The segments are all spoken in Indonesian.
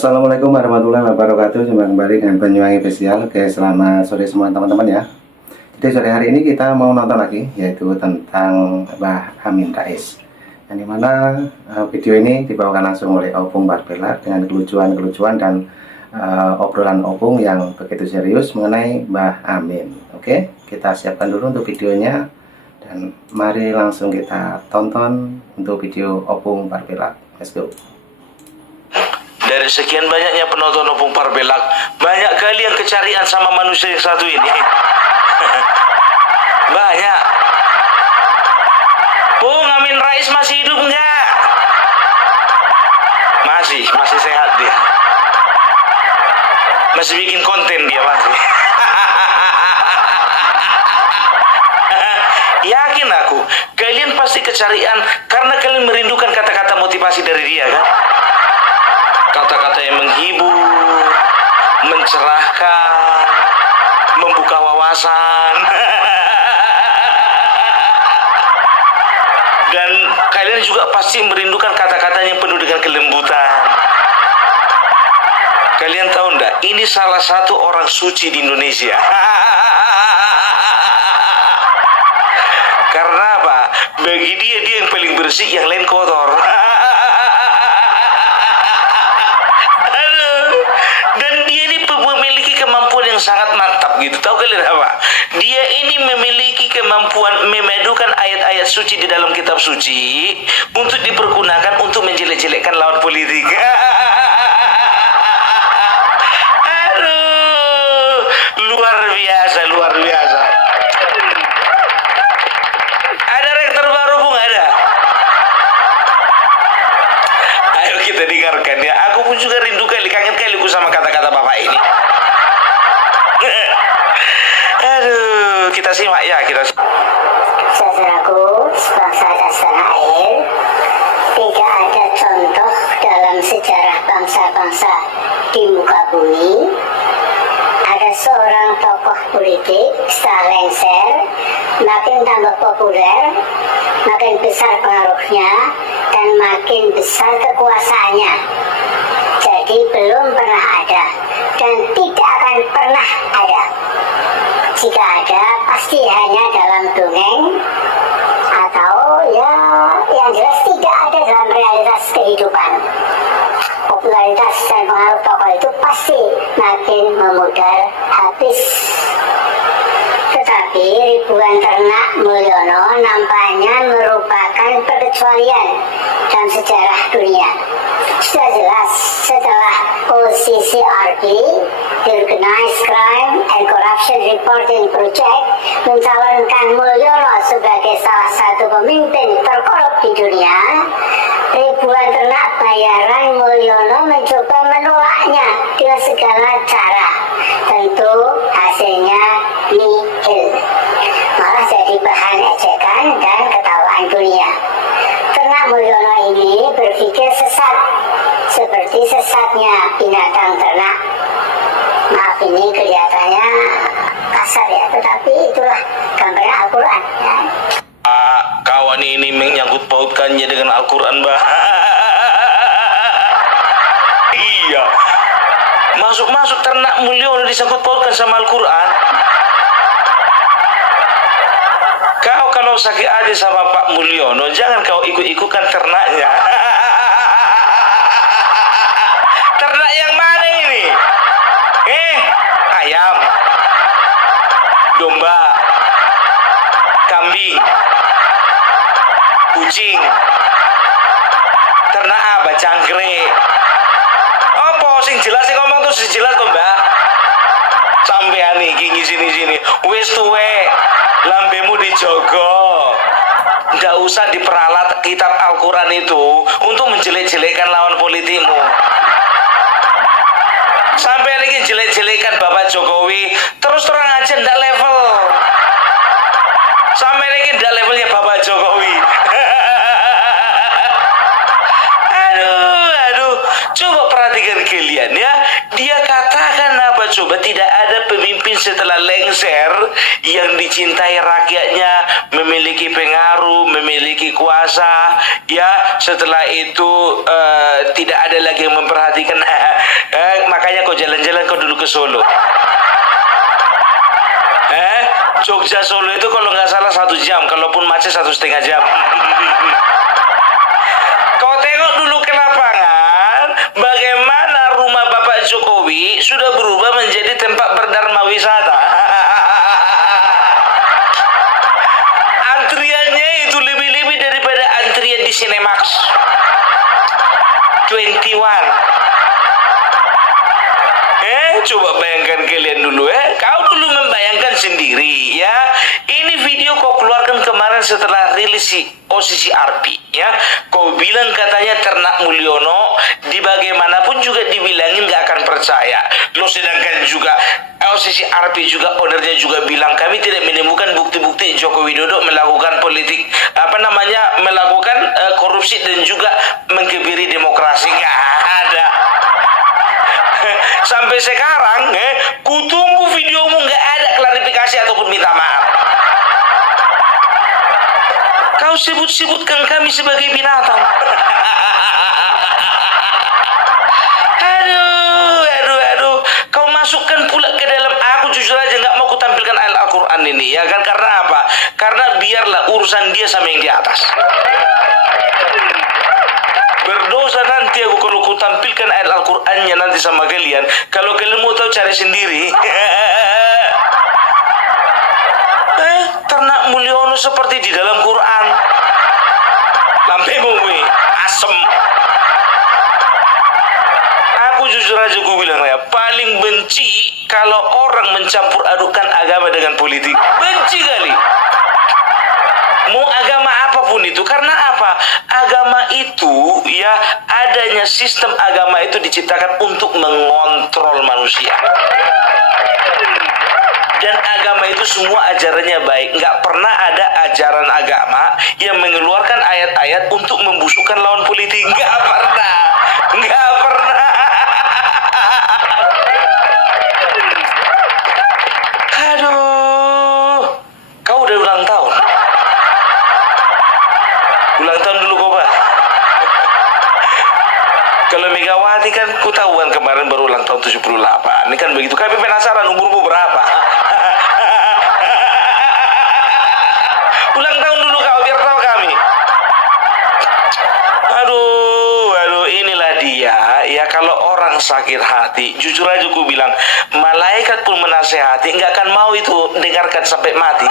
Assalamualaikum warahmatullahi wabarakatuh. Jumpa kembali dengan Banyuwangi Official. Oke, selamat sore semua teman-teman ya. Jadi sore hari ini kita mau nonton lagi, yaitu tentang Mbah Amin Rais. Yang dimana video ini dibawakan langsung oleh Opung Barbella dengan kelucuan-kelucuan dan obrolan Opung yang begitu serius mengenai Mbah Amin. Oke, kita siapkan dulu untuk videonya dan mari langsung kita tonton untuk video Opung Barbella. Let's go. Dari sekian banyaknya penonton Opung Barbella, banyak kali yang kecarian sama manusia yang satu ini. Banyak. Bung, Amin Rais masih hidup enggak? Masih sehat dia. Masih bikin konten dia masih. Yakin aku, kalian pasti kecarian karena kalian merindukan kata-kata motivasi dari dia kan? Kata-kata yang menghibur, mencerahkan, membuka wawasan. Dan kalian juga pasti merindukan kata-kata yang penuh dengan kelembutan. Kalian tahu enggak, ini salah satu orang suci di Indonesia. Karena apa? Bagi dia yang paling bersih, yang lain kotor. Sangat mantap gitu. Tahu kalian apa? Dia ini memiliki kemampuan memadukan ayat-ayat suci di dalam kitab suci untuk dipergunakan untuk menjelek-jelekkan lawan politik. Aduh, luar biasa. Ada rektor baru, Bung? Ada? Ayo kita dengarkan ya. Aku pun juga rindu kali, kangen kali sama kata-kata Bapak ini. Aduh, kita simak ya, Saudaraku, sebangsa dan setanah air, tidak ada contoh dalam sejarah bangsa-bangsa di muka bumi. Ada seorang tokoh politik setelah lengser, makin tambah populer, makin besar pengaruhnya, dan makin besar kekuasaannya. Jadi belum pernah ada, dan tidak akan pernah ada. Jika ada, pasti hanya dalam dongeng, atau ya yang jelas tidak ada dalam realitas kehidupan. Popularitas dan pengaruh tokoh itu pasti makin memudar habis. Tetapi ribuan ternak Mulyono nampaknya merupakan perkecualian dalam sejarah dunia. Sudah jelas setelah OCCRP, the Organized Crime and Corruption Reporting Project, mencalonkan Mulyono sebagai salah satu pemimpin terkorup di dunia, ribuan ternak bayaran Mulyono mencoba menolaknya dengan segala cara. Tentu hasilnya nihil, malah jadi bahan ejekan dan ketawaan dunia. Ternak Mulyono ini berpikir sesat, seperti sesatnya binatang ternak. Maaf, ini kelihatannya kasar ya, tetapi itulah gambaran Al-Quran ya. Kawan ini menyangkut pautkannya dengan Al-Quran, Mbak. Iya, masuk ternak Mulyono disangkut pautkan sama Al-Quran. Kau kalau sakit hati sama Pak Mulyono, jangan kau ikut-ikutkan ternaknya. Ternak yang mana ini? Ayam, domba, kambing, kucing, ternak apa? Jangkrik. Apa sing jelas sing ngomong tuh jelas tuh, Mbak. Sampean iki sini. Wis tuwe, lambemu dijogo. Nggak usah diperalat kitab Al-Quran itu untuk menjelek-jelekkan lawan politikmu. Sampai lagi jelek-jelekan Bapak Jokowi, terus terang aja ndak level. Sampai lagi ndak levelnya Bapak Jokowi. Aduh, coba perhatikan perhatikan kalian ya, dia katakan apa coba, tidak ada pemimpin setelah lengser yang dicintai rakyatnya, memiliki pengaruh, memiliki kuasa ya, setelah itu tidak ada lagi yang memperhatikan. Makanya kau jalan-jalan kau dulu ke Solo. Jogja Solo itu kalau nggak salah 1 jam, kalaupun macet 1,5 jam. Kau tengok dulu ke lapangan, bagaimana rumah Bapak Jokowi sudah berubah menjadi tempat berdharma wisata. Antriannya itu lebih-lebih daripada antrian di Cinemax 21. Coba bayangkan kalian dulu kau dulu membayangkan sendiri ya. Ini video kau keluarkan kemarin setelah rilis si OCCRP ya. Kau bilang katanya Ternak Mulyono di bagaimanapun juga dibilangin gak akan percaya. Lo sedangkan juga OCCRP juga ownernya juga bilang kami tidak menemukan bukti-bukti Joko Widodo melakukan politik melakukan korupsi dan juga mengkebiri demokrasi. Gak ada. Sampai sekarang kutunggu videomu nggak ada klarifikasi ataupun minta maaf. Kau sebut-sebutkan kami sebagai binatang. Aduh. Kau masukkan pula ke dalam, aku jujur aja nggak mau kutampilkan ayat Al-Quran ini ya kan, karena apa? Karena biarlah urusan dia sama yang di atas. Berdosa nanti aku kalau ku tampilkan ayat Al-Qur'annya nanti sama kalian. Kalau kalian mau tahu cari sendiri. Ternak Mulyono seperti di dalam Quran. Lampemu asem. Aku jujur aja ku bilang ya, paling benci kalau orang mencampur adukan agama dengan politik. Benci kali. Mau agama apapun itu, karena apa? Agama itu ya, adanya sistem agama itu diciptakan untuk mengontrol manusia. Dan agama itu semua ajarannya baik. Nggak pernah ada ajaran agama yang mengeluarkan ayat-ayat untuk membusukkan lawan politik. Nggak pernah. Aduh, kau udah ulang tahun. Ulang tahun dulu kau, Pak. Kalau Megawati kan ku tahu kan kemarin baru ulang tahun 78. Ini kan begitu. Kami penasaran umurmu berapa. Ulang tahun dulu kau biar tahu kami. Aduh, inilah dia. Ya kalau orang sakit hati, jujur aja ku bilang, malaikat pun menasehati, nggak akan mau itu dengarkan sampai mati.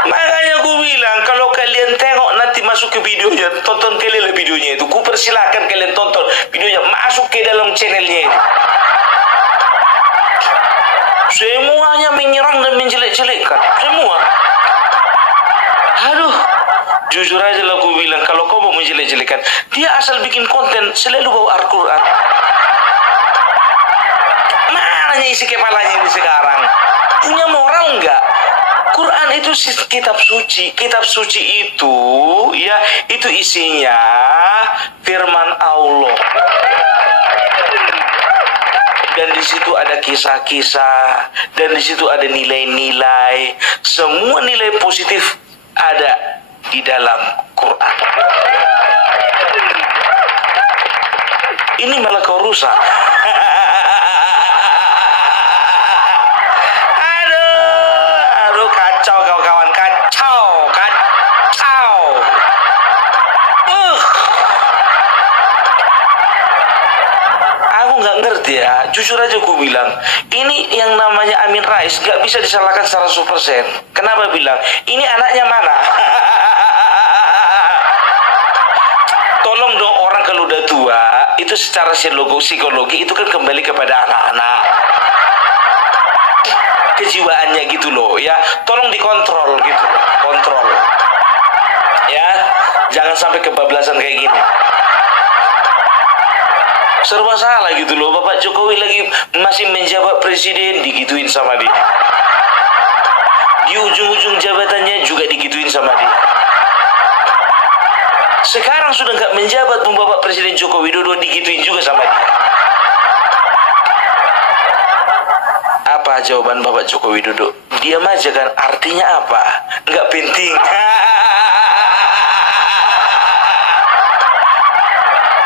Makanya aku bilang, kalau kalian tengok nanti masuk ke videonya, tonton kalian videonya itu. Ku persilahkan kalian tonton videonya, masuk ke dalam channelnya itu. Semuanya menyerang dan menjelek-jelekkan. Semua. Aduh, jujur aja lah aku bilang, kalau kau mau menjelek-jelekan, dia asal bikin konten selalu bawa Al-Quran. Mananya isi kepalanya ini sekarang? Punya moral enggak? Quran itu kitab suci. Kitab suci itu ya, itu isinya firman Allah. Dan di situ ada kisah-kisah, dan di situ ada nilai-nilai. Semua nilai positif ada di dalam Quran. Ini malah kau rusak. Kacau kawan-kawan, kacau. Aku nggak ngerti ya, jujur aja aku bilang, ini yang namanya Amin Rais nggak bisa disalahkan 100%. Kenapa bilang? Ini anaknya mana? Tolong dong, orang kalau udah tua, itu secara psikologi itu kan kembali kepada anak-anak. Kejiwaannya gitu loh ya, tolong dikontrol gitu, kontrol ya, jangan sampai kebablasan kayak gini. Serba salah gitu loh, Bapak Jokowi lagi masih menjabat presiden digituin sama dia, di ujung-ujung jabatannya juga digituin sama dia. Sekarang sudah nggak menjabat, Bapak Presiden Joko Widodo digituin juga sama dia. Apa jawaban Bapak Joko Widodo? Diam aja kan, artinya apa? Nggak penting.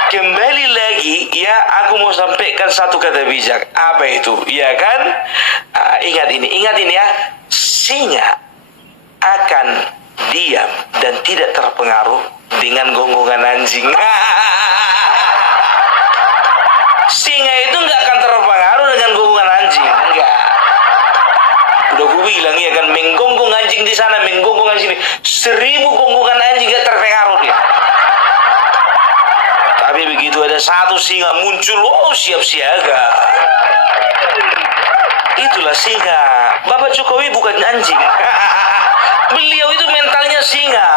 Kembali lagi ya, aku mau sampaikan satu kata bijak. Apa itu? Ya kan? Ingat ini ya. Singa akan diam dan tidak terpengaruh dengan gonggongan anjing. Singa itu nggak akan terpengaruh dengan gonggongan anjing, enggak. Udah gue bilang ya kan, menggonggong anjing di sana, menggonggong anjing sini, 1000 gonggongan anjing nggak terpengaruh dia. Tapi begitu ada satu singa muncul, oh siap siaga. Itulah singa. Bapak Jokowi bukan anjing. Beliau itu mentalnya singa.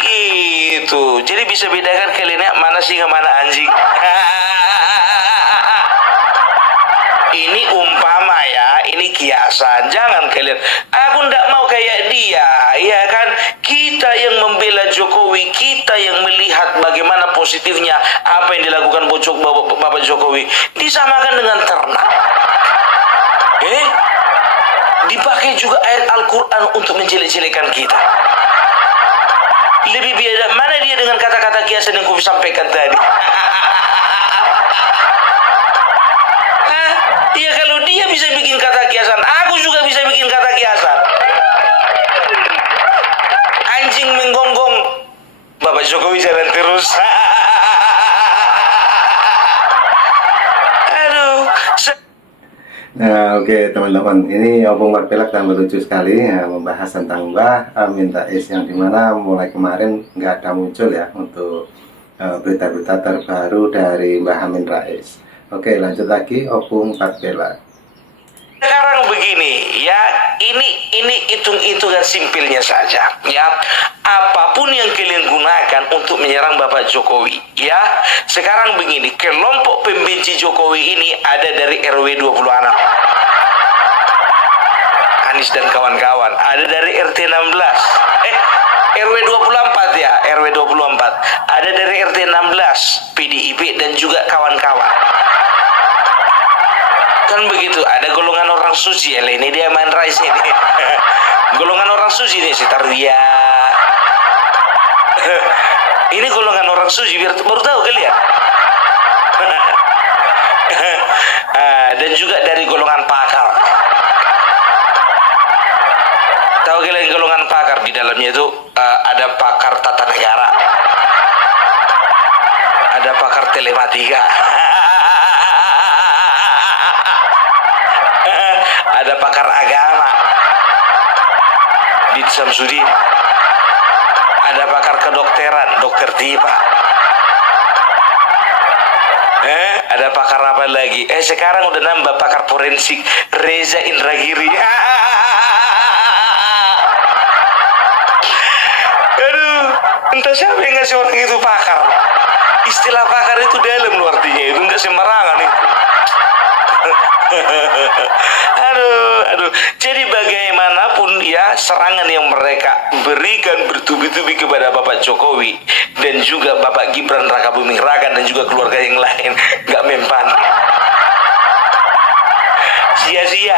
Gitu. Jadi bisa bedakan kalian ya, mana singa mana anjing. Ini umpama ya, ini kiasan. Jangan kalian, aku ndak mau kayak dia, ya kan? Kita yang membela Jokowi, kita yang melihat bagaimana positifnya apa yang dilakukan Bapak Jokowi, disamakan dengan ternak. Dipakai juga ayat Al-Quran untuk menjelek-jelekan kita. Lebih biada mana dia dengan kata-kata kiasan yang aku sampaikan tadi? Ya kalau dia bisa bikin kata kiasan, aku juga bisa bikin kata kiasan. Anjing menggonggong, Bapak Jokowi jalan terus. Aduh. Nah, oke teman-teman, ini Opung Marpelak tambah lucu sekali ya, membahas tentang Mbah Amin Rais yang dimana mulai kemarin nggak ada muncul ya untuk berita-berita terbaru dari Mbah Amin Rais. Oke, lanjut lagi Opung Marpelak. Sekarang begini ya, ini hitung-hitungan simpelnya saja ya. Apapun yang kalian gunakan untuk menyerang Bapak Jokowi ya. Sekarang begini, kelompok pembenci Jokowi ini ada dari RW 26 Anies dan kawan-kawan, ada dari RT 16 RW 24 ya, RW 24 ada dari RT 16 PDIP dan juga kawan-kawan. Kan begitu, ada golongan orang suci ya, ini dia Amin Rais ini. Golongan orang suci nih, si Tarwiyah. Ini golongan orang suci, biar baru tahu kalian. Dan juga dari golongan pakar. Tahu kalian golongan pakar, di dalamnya itu ada pakar tata negara, ada pakar telematika, ada pakar agama di Samsudin, ada pakar kedokteran, dokter Tipa, ada pakar apa lagi? Sekarang udah nambah pakar forensik, Reza Indragiri. Aduh, entah siapa yang ngasih orang itu pakar. Istilah pakar itu dalam loh artinya, itu enggak sembarangan itu. Aduh. Jadi bagaimanapun ya, serangan yang mereka berikan bertubi-tubi kepada Bapak Jokowi dan juga Bapak Gibran Raka Buming Raka dan juga keluarga yang lain nggak mempan. Sia-sia.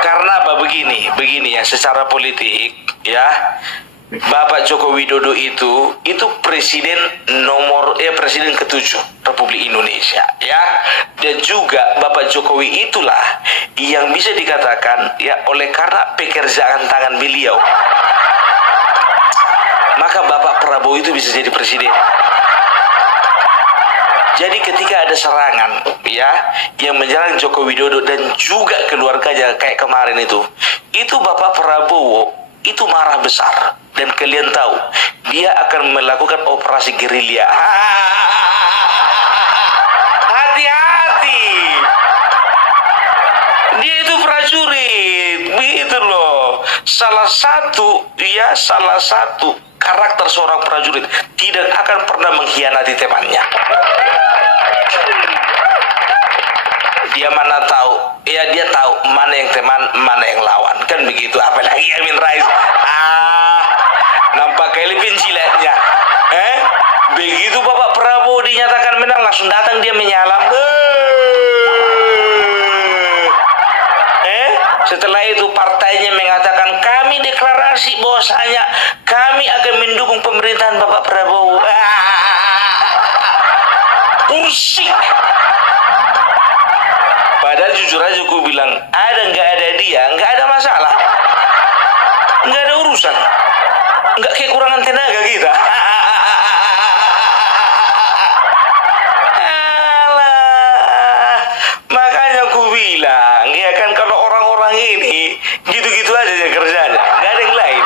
Karena apa? Begini ya, secara politik ya, Bapak Joko Widodo itu presiden presiden ke-7 Republik Indonesia ya. Dan juga Bapak Jokowi itulah yang bisa dikatakan ya, oleh karena pekerjaan tangan beliau, maka Bapak Prabowo itu bisa jadi presiden. Jadi ketika ada serangan ya yang menyerang Joko Widodo dan juga keluarganya kayak kemarin itu Bapak Prabowo itu marah besar, dan kalian tahu dia akan melakukan operasi gerilya. Hati-hati, dia itu prajurit, begitu loh. Salah satu karakter seorang prajurit tidak akan pernah mengkhianati temannya. Dia mana tahu ya supaya dia tahu mana yang teman, mana yang lawan. Kan begitu. Apalagi Amin Rais. Nampak kali penjilatnya. Begitu Bapak Prabowo dinyatakan menang, langsung datang dia menyalam. Setelah itu partainya mengatakan kami deklarasi bahwasanya kami akan mendukung pemerintahan Bapak Prabowo. Pusing. Padahal jujur aja gue bilang, ada nggak ada dia, nggak ada masalah, nggak ada urusan, nggak kekurangan tenaga kita. Alah, makanya gue bilang, ya kan kalau orang-orang ini gitu-gitu aja kerjanya, nggak ada yang lain.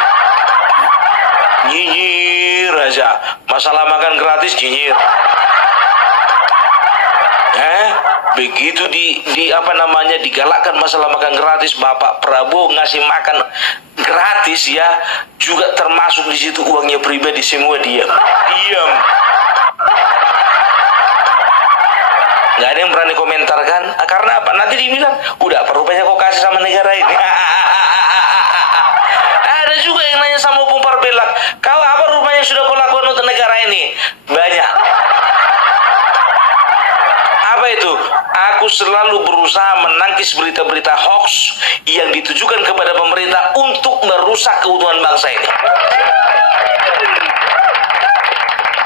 Nyinyir aja, masalah makan gratis nyinyir. Begitu digalakkan masalah makan gratis, Bapak Prabowo ngasih makan gratis ya, juga termasuk di situ uangnya pribadi, semua diam. Nggak ada yang berani komentar kan? Karena apa? Nanti dibilang, udah apa rupanya kau kasih sama negara ini? Ada juga yang nanya sama Opung Parbelak, kau apa rupanya sudah kau lakukan untuk negara ini? Banyak. Apa itu? Aku selalu berusaha menangkis berita-berita hoax yang ditujukan kepada pemerintah untuk merusak keutuhan bangsa ini.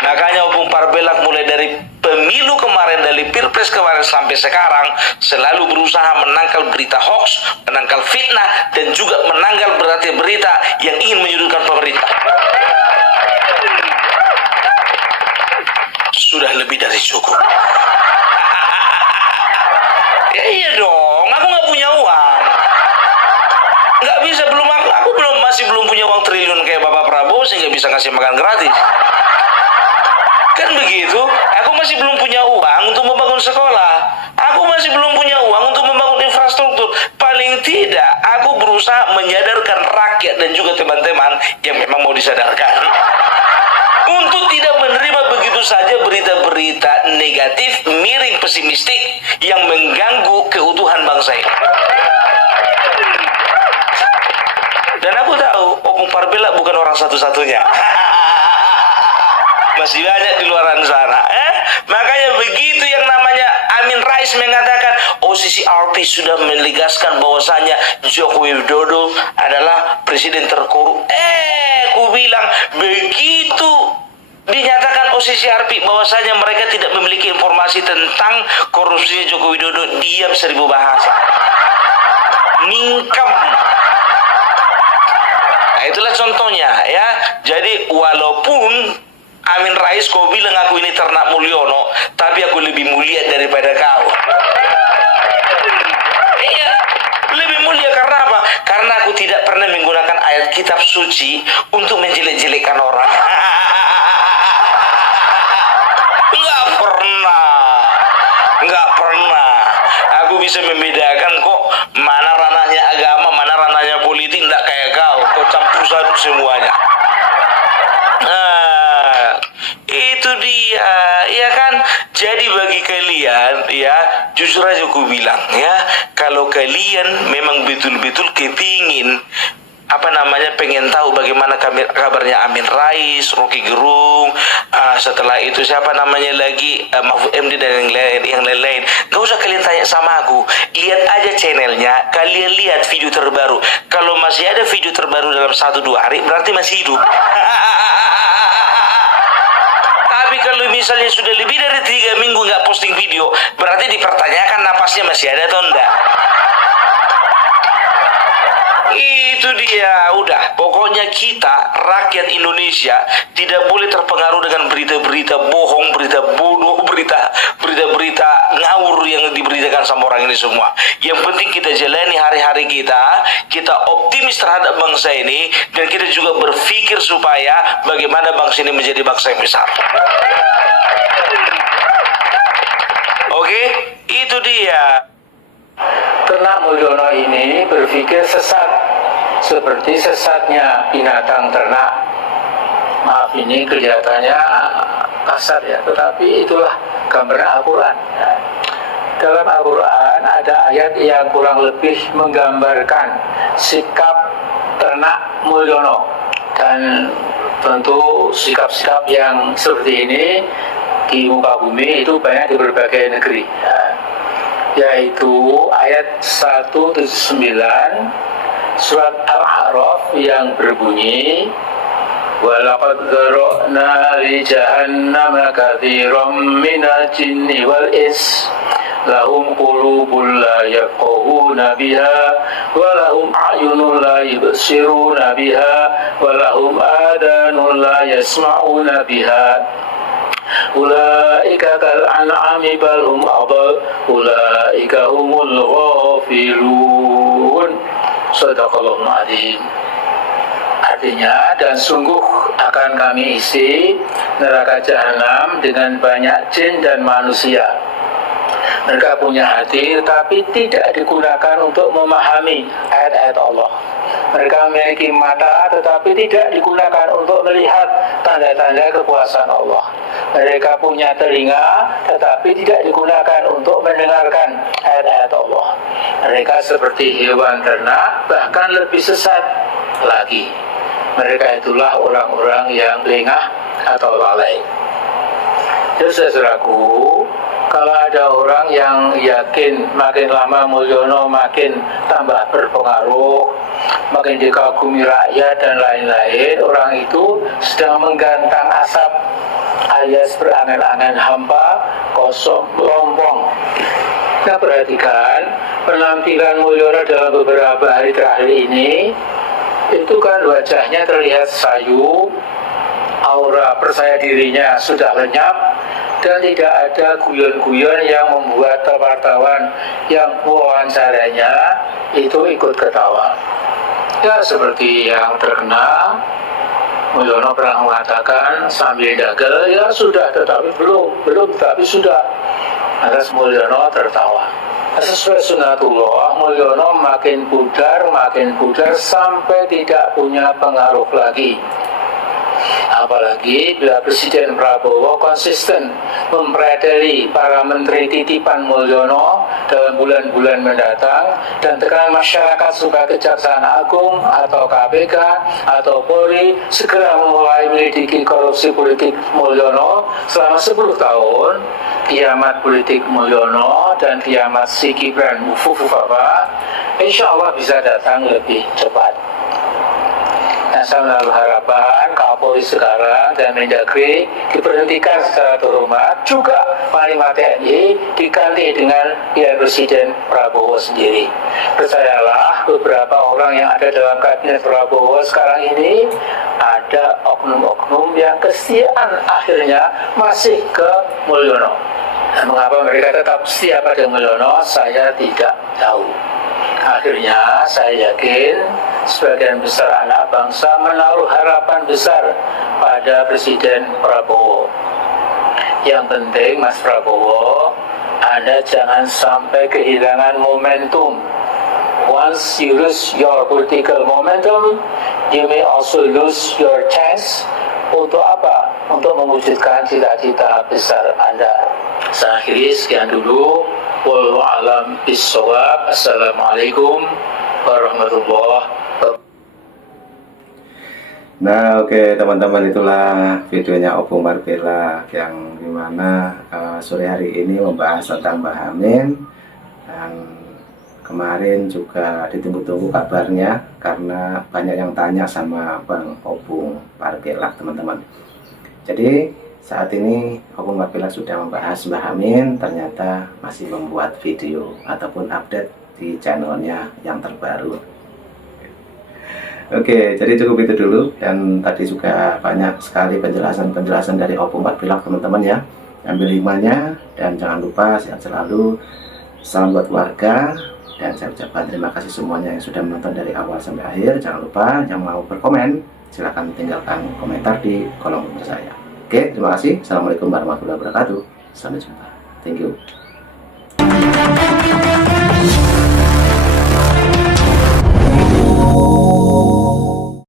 Makanya Opung Parbelak mulai dari pemilu kemarin, dari Pilpres kemarin sampai sekarang selalu berusaha menangkal berita hoax, menangkal fitnah, dan juga menangkal berita-berita yang ingin menyudutkan pemerintah. Sudah lebih dari cukup. Ya iya dong, aku nggak punya uang, nggak bisa, aku masih belum punya uang triliun kayak Bapak Prabowo sehingga bisa ngasih makan gratis. Kan begitu, aku masih belum punya uang untuk membangun sekolah, aku masih belum punya uang untuk membangun infrastruktur. Paling tidak, aku berusaha menyadarkan rakyat dan juga teman-teman yang memang mau disadarkan untuk tidak menerima begitu saja berita-berita negatif, miring, pesimistik yang mengganggu keutuhan bangsa ini. Dan aku tahu Opung Parbelak bukan orang satu-satunya. Masih banyak di luar sana. Makanya begitu yang namanya Amin Rais mengatakan OCCRP sudah menegaskan bahwasanya Joko Widodo adalah presiden terkorup. Ku bilang begitu dinyatakan OCCRP bahwasanya mereka tidak memiliki informasi tentang korupsi Joko Widodo, diam 1000 bahasa. Ningkem. Nah, itulah contohnya ya. Jadi walaupun Amin Rais kau bilang aku ini ternak Mulyono, tapi aku lebih mulia daripada kau. Iya, lebih mulia karena apa? Karena aku tidak pernah menggunakan ayat kitab suci untuk menjelek-jelekan orang. Nggak pernah. Aku bisa membedakan kok mana ranahnya agama, mana ranahnya politik. Nggak kayak kau campur aduk semuanya. Itu dia, ya kan? Jadi bagi kalian, ya, jujur aja aku bilang, ya, kalau kalian memang betul-betul kepingin pengen tahu bagaimana kabarnya Amin Rais, Rocky Gerung, setelah itu siapa namanya lagi, Mahfud MD dan yang lain-lain. Gak usah kalian tanya sama aku, lihat aja channelnya, kalian lihat video terbaru. Kalau masih ada video terbaru dalam 1-2 hari, berarti masih hidup. Tapi kalau misalnya sudah lebih dari 3 minggu nggak posting video, berarti dipertanyakan napasnya masih ada atau enggak. Itu dia, udah. Pokoknya kita, rakyat Indonesia, tidak boleh terpengaruh dengan berita-berita bohong, berita bodoh, berita-berita ngawur yang diberitakan sama orang ini semua. Yang penting kita jalani hari-hari kita optimis terhadap bangsa ini, dan kita juga berpikir supaya bagaimana bangsa ini menjadi bangsa yang besar. Oke, itu dia. Ternak Mulyono ini berpikir sesat, seperti sesatnya binatang ternak. Maaf, ini kelihatannya kasar ya, tetapi itulah gambaran Al-Quran. dalam Al-Quran ada ayat yang kurang lebih menggambarkan sikap ternak Mulyono, dan tentu sikap-sikap yang seperti ini di muka bumi itu banyak di berbagai negeri, yaitu ayat 179 surat Al-A'raf yang berbunyi, walaqad dzara'na li jahannama katsiran minal jinni wal ins lahum qulubun la yafqahuna biha wa lahum a'yunun la yubsiruna biha wa lahum adanun la yasma'una biha ulaika kal an'ami bal hum adall ulaika humul ghafilun. Shadaqallahul adzim. Artinya, dan sungguh akan kami isi neraka jahanam dengan banyak jin dan manusia. Mereka punya hati tetapi tidak digunakan untuk memahami ayat-ayat Allah. Mereka memiliki mata tetapi tidak digunakan untuk melihat tanda-tanda kekuasaan Allah. Mereka punya telinga tetapi tidak digunakan untuk mendengarkan ayat-ayat Allah. Mereka seperti hewan ternak, bahkan lebih sesat lagi. Mereka itulah orang-orang yang lengah atau lalai. Ya saudaraku, kalau ada orang yang yakin makin lama Mulyono makin tambah berpengaruh, makin dikagumi rakyat dan lain-lain, orang itu sedang menggantang asap alias berangan-angan hampa, kosong, lompong. Kita perhatikan penampilan Mulyono dalam beberapa hari terakhir ini, itu kan wajahnya terlihat sayu, aura percaya dirinya sudah lenyap, dan tidak ada guyon-guyon yang membuat wartawan yang mewawancaranya itu ikut ketawa. Ya seperti yang terkenal, Mulyono pernah mengatakan sambil dagel, ya sudah tetapi belum tetapi sudah. Atas Mulyono tertawa. Sesuai sunatullah, Mulyono makin pudar sampai tidak punya pengaruh lagi. Apalagi bila Presiden Prabowo konsisten mempredeli para menteri titipan Mulyono dalam bulan-bulan mendatang, dan tekanan masyarakat suka Kejaksaan Agung atau KPK atau Polri segera memulai menyelidiki korupsi politik Mulyono selama 10 tahun, kiamat politik Mulyono dan kiamat si Gibran Fufufafa insya Allah bisa datang lebih cepat. Nah, saya menaruh harapan Kapolri sekarang dan Mendagri diberhentikan secara terhormat, juga Panglima TNI diganti dengan pilihan Presiden Prabowo sendiri. Percayalah, beberapa orang yang ada dalam kabinet Prabowo sekarang ini ada oknum-oknum yang kesetiaan akhirnya masih ke Mulyono. Nah, mengapa mereka tetap setia pada Mulyono, saya tidak tahu. Akhirnya saya yakin sebagian besar anak bangsa menaruh harapan besar pada Presiden Prabowo. Yang penting Mas Prabowo, Anda jangan sampai kehilangan momentum. Once you lose your political momentum, you may also lose your chance. Untuk apa? Untuk mewujudkan cita-cita besar Anda. Saya akhiri sekian dulu. Wallahu a'lam bishawab. Assalamualaikum warahmatullahi wabarakatuh. Nah oke teman-teman, itulah videonya Opung Marbella yang dimana sore hari ini membahas tentang Mbah Amin. Dan kemarin juga ditunggu-tunggu kabarnya karena banyak yang tanya sama Bang Opung Marbella teman-teman. Jadi saat ini Opung Marbella sudah membahas Mbah Amin, ternyata masih membuat video ataupun update di channelnya yang terbaru. Oke, jadi cukup itu dulu, dan tadi juga banyak sekali penjelasan dari Opung Marbella teman-teman ya. Ambil hikmahnya dan jangan lupa sehat selalu. Salam buat warga, dan saya ucapkan terima kasih semuanya yang sudah menonton dari awal sampai akhir. Jangan lupa yang mau berkomen silahkan tinggalkan komentar di kolom komentar saya. Oke, terima kasih. Assalamualaikum warahmatullahi wabarakatuh. Sampai jumpa. Thank you.